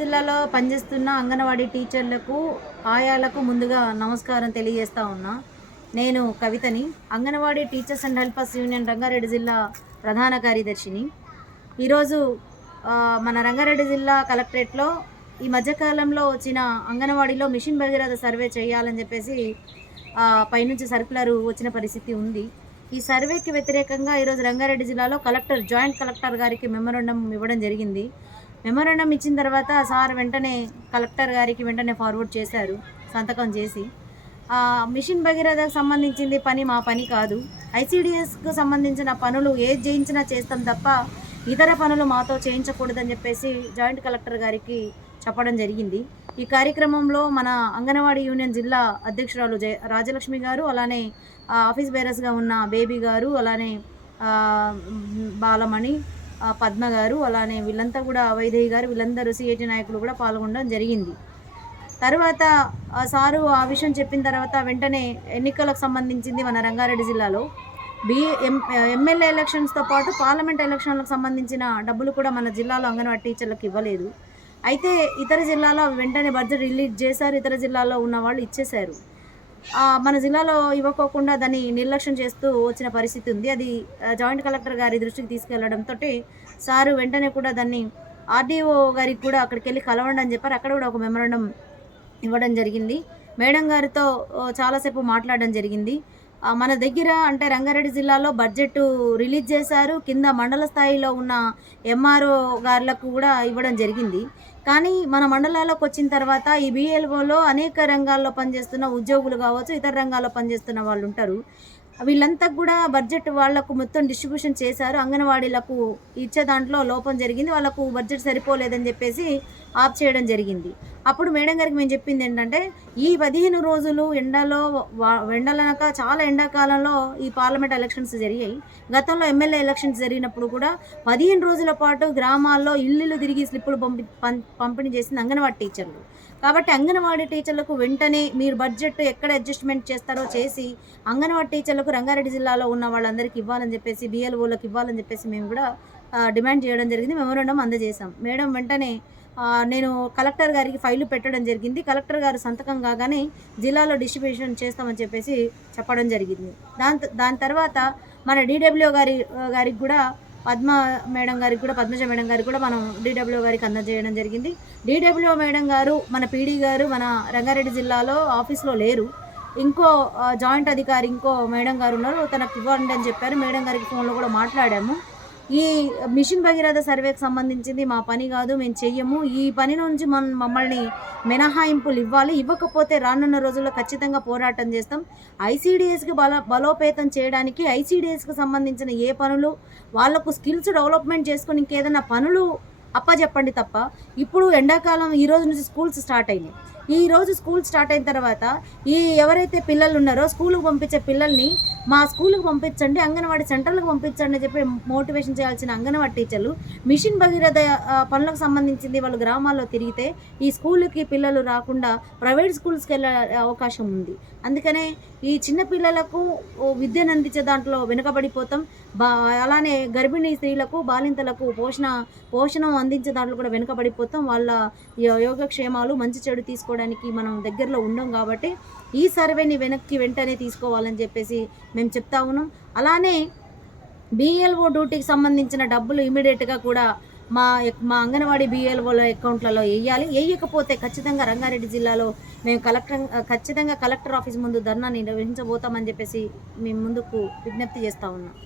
జిల్లాలో పనిచేస్తున్న అంగన్వాడీ టీచర్లకు, ఆయాలకు ముందుగా నమస్కారం తెలియజేస్తా ఉన్నా. నేను కవితని, Anganwadi teachers and helpers union Rangareddy జిల్లా ప్రధాన కార్యదర్శిని. ఈరోజు మన రంగారెడ్డి జిల్లా కలెక్టరేట్లో ఈ మధ్యకాలంలో వచ్చిన అంగన్వాడీలో మిషన్ భగీరథ సర్వే చేయాలని చెప్పేసి పైనుంచి సర్కులర్ వచ్చిన పరిస్థితి ఉంది. ఈ సర్వేకి వ్యతిరేకంగా ఈరోజు రంగారెడ్డి జిల్లాలో జాయింట్ కలెక్టర్ గారికి మెమోరాండం ఇవ్వడం జరిగింది. మెమోరాండం ఇచ్చిన తర్వాత సార్ వెంటనే కలెక్టర్ గారికి ఫార్వర్డ్ చేశారు సంతకం చేసి. మిషన్ భగీరథకు సంబంధించింది పని మా పని కాదు, ఐసీడీఎస్కు సంబంధించిన పనులు ఏది చేయించినా చేస్తాం తప్ప ఇతర పనులు మాతో చేయించకూడదని చెప్పేసి జాయింట్ కలెక్టర్ గారికి చెప్పడం జరిగింది. ఈ కార్యక్రమంలో మన అంగన్వాడీ యూనియన్ జిల్లా అధ్యక్షురాలు రాజలక్ష్మి గారు, అలానే ఆఫీస్ బేరర్స్గా ఉన్న బేబీ గారు, అలానే బాలమణి, పద్మ గారు, అలానే వీళ్ళంతా కూడా వైదేహి గారు, వీళ్ళందరూ సిఐటి నాయకులు కూడా పాల్గొనడం జరిగింది. తర్వాత సారు ఆ విషయం చెప్పిన తర్వాత వెంటనే ఎన్నికలకు సంబంధించింది మన రంగారెడ్డి జిల్లాలో ఎమ్మెల్యే ఎలక్షన్స్తో పాటు పార్లమెంట్ ఎలక్షన్లకు సంబంధించిన డబ్బులు కూడా మన జిల్లాలో అంగన్వాడీ టీచర్లకు ఇవ్వలేదు. అయితే ఇతర జిల్లాలో వెంటనే బడ్జెట్ రిలీజ్ చేశారు, ఇతర జిల్లాలో ఉన్న వాళ్ళు ఇచ్చేశారు. మన జిల్లాలో ఇవ్వకోకుండా దాన్ని నిర్లక్ష్యం చేస్తూ వచ్చిన పరిస్థితి ఉంది. అది జాయింట్ కలెక్టర్ గారి దృష్టికి తీసుకెళ్లడంతో సారు వెంటనే కూడా దాన్ని ఆర్డీఓ గారికి కూడా అక్కడికి వెళ్ళి కలవండి అని చెప్పారు. అక్కడ కూడా ఒక మెమోరాండం ఇవ్వడం జరిగింది. మేడం గారితో చాలాసేపు మాట్లాడడం జరిగింది. మన దగ్గర అంటే రంగారెడ్డి జిల్లాలో బడ్జెట్ రిలీజ్ చేశారు, కింద మండల స్థాయిలో ఉన్న ఎంఆర్ఓ గారులకు కూడా ఇవ్వడం జరిగింది. కానీ మన మండలాలకు వచ్చిన తర్వాత ఈ బిఎల్ఓలో అనేక రంగాల్లో పనిచేస్తున్న ఉద్యోగులు కావచ్చు, ఇతర రంగాల్లో పనిచేస్తున్న వాళ్ళు ఉంటారు. వీళ్ళంతా కూడా బడ్జెట్ వాళ్లకు మొత్తం డిస్ట్రిబ్యూషన్ చేశారు. అంగన్వాడీలకు ఇచ్చే దాంట్లో లోపం జరిగింది, వాళ్ళకు బడ్జెట్ సరిపోలేదని చెప్పేసి ఆఫ్ చేయడం జరిగింది. అప్పుడు మేడం గారికి మేము చెప్పింది ఏంటంటే, ఈ 15 రోజులు ఎండలనక చాలా ఎండాకాలంలో ఈ పార్లమెంట్ ఎలక్షన్స్ జరిగాయి. గతంలో ఎమ్మెల్యే ఎలక్షన్స్ జరిగినప్పుడు కూడా 15 రోజుల పాటు గ్రామాల్లో ఇల్లు తిరిగి స్లిప్పులు పంపిణీ చేసింది అంగన్వాడీ టీచర్లు. కాబట్టి అంగన్వాడీ టీచర్లకు వెంటనే మీరు బడ్జెట్ ఎక్కడ అడ్జస్ట్మెంట్ చేస్తారో చేసి అంగన్వాడీ టీచర్లకు రంగారెడ్డి జిల్లాలో ఉన్న వాళ్ళందరికీ ఇవ్వాలని చెప్పేసి, బిఎల్ఓలకు ఇవ్వాలని చెప్పేసి మేము కూడా డిమాండ్ చేయడం జరిగింది. మెమోరాండం అందజేశాం. మేడం వెంటనే నేను కలెక్టర్ గారికి ఫైలు పెట్టడం జరిగింది. కలెక్టర్ గారు సంతకం కాగానే జిల్లాలో డిస్ట్రిబ్యూషన్ చేస్తామని చెప్పేసి చెప్పడం జరిగింది. దాని తర్వాత మన డీడబ్ల్యూ గారికి కూడా పద్మజ మేడం గారికి కూడా మనం డీడబ్ల్యూ గారికి అందజేయడం జరిగింది. డీడబ్ల్యూ మేడం గారు, మన పీడీ గారు మన రంగారెడ్డి జిల్లాలో ఆఫీస్లో లేరు. ఇంకో జాయింట్ అధికారి ఇంకో మేడం గారు ఉన్నారు, తనకు ఇవ్వండి అని చెప్పారు. మేడం గారికి ఫోన్లో కూడా మాట్లాడాము. ఈ మిషన్ భగీరథ సర్వేకి సంబంధించింది మా పని కాదు, మేము చెయ్యము. ఈ పని నుంచి మమ్మల్ని మినహాయింపులు ఇవ్వాలి, ఇవ్వకపోతే రానున్న రోజుల్లో ఖచ్చితంగా పోరాటం చేస్తాం. ఐసీడీఎస్కి బలోపేతం చేయడానికి ఐసీడీఎస్కి సంబంధించిన ఏ పనులు వాళ్లకు స్కిల్స్ డెవలప్మెంట్ చేసుకొని ఇంకేదైనా పనులు అప్పచెప్పండి తప్ప. ఇప్పుడు ఎండాకాలం ఈ రోజు నుంచి స్కూల్స్ స్టార్ట్ అయినాయి. ఈ రోజు స్కూల్ స్టార్ట్ అయిన తర్వాత ఎవరైతే పిల్లలు ఉన్నారో స్కూల్కి పంపించే పిల్లల్ని మా స్కూల్కి పంపించండి, అంగన్వాడీ సెంటర్లకు పంపించండి అని చెప్పి మోటివేషన్ చేయాల్సిన అంగన్వాడీ టీచర్లు మిషన్ భగీరథ పనులకు సంబంధించింది వాళ్ళు గ్రామాల్లో తిరిగితే ఈ స్కూల్కి పిల్లలు రాకుండా ప్రైవేట్ స్కూల్స్కి వెళ్ళే అవకాశం ఉంది. అందుకనే ఈ చిన్న పిల్లలకు విద్యను అందించే దాంట్లో వెనుకబడిపోతాం. అలానే గర్భిణీ స్త్రీలకు, బాలింతలకు పోషణ అందించే దాంట్లో కూడా వెనుకబడిపోతాం. వాళ్ళ యోగక్షేమాలు మంచి చెడు తీసుకోవడానికి మనం దగ్గరలో ఉండం. కాబట్టి ఈ సర్వేని వెంటనే తీసుకోవాలని చెప్పేసి మేము చెప్తా ఉన్నాం. అలానే బిఎల్ఓ డ్యూటీకి సంబంధించిన డబ్బులు ఇమీడియట్గా కూడా మా అంగన్వాడీ బిఎల్ఓల అకౌంట్లలో వేయకపోతే ఖచ్చితంగా రంగారెడ్డి జిల్లాలో మేము ఖచ్చితంగా కలెక్టర్ ఆఫీస్ ముందు ధర్నా నిర్వహించబోతామని చెప్పేసి మేము ముందుకు విజ్ఞప్తి చేస్తూ ఉన్నాం.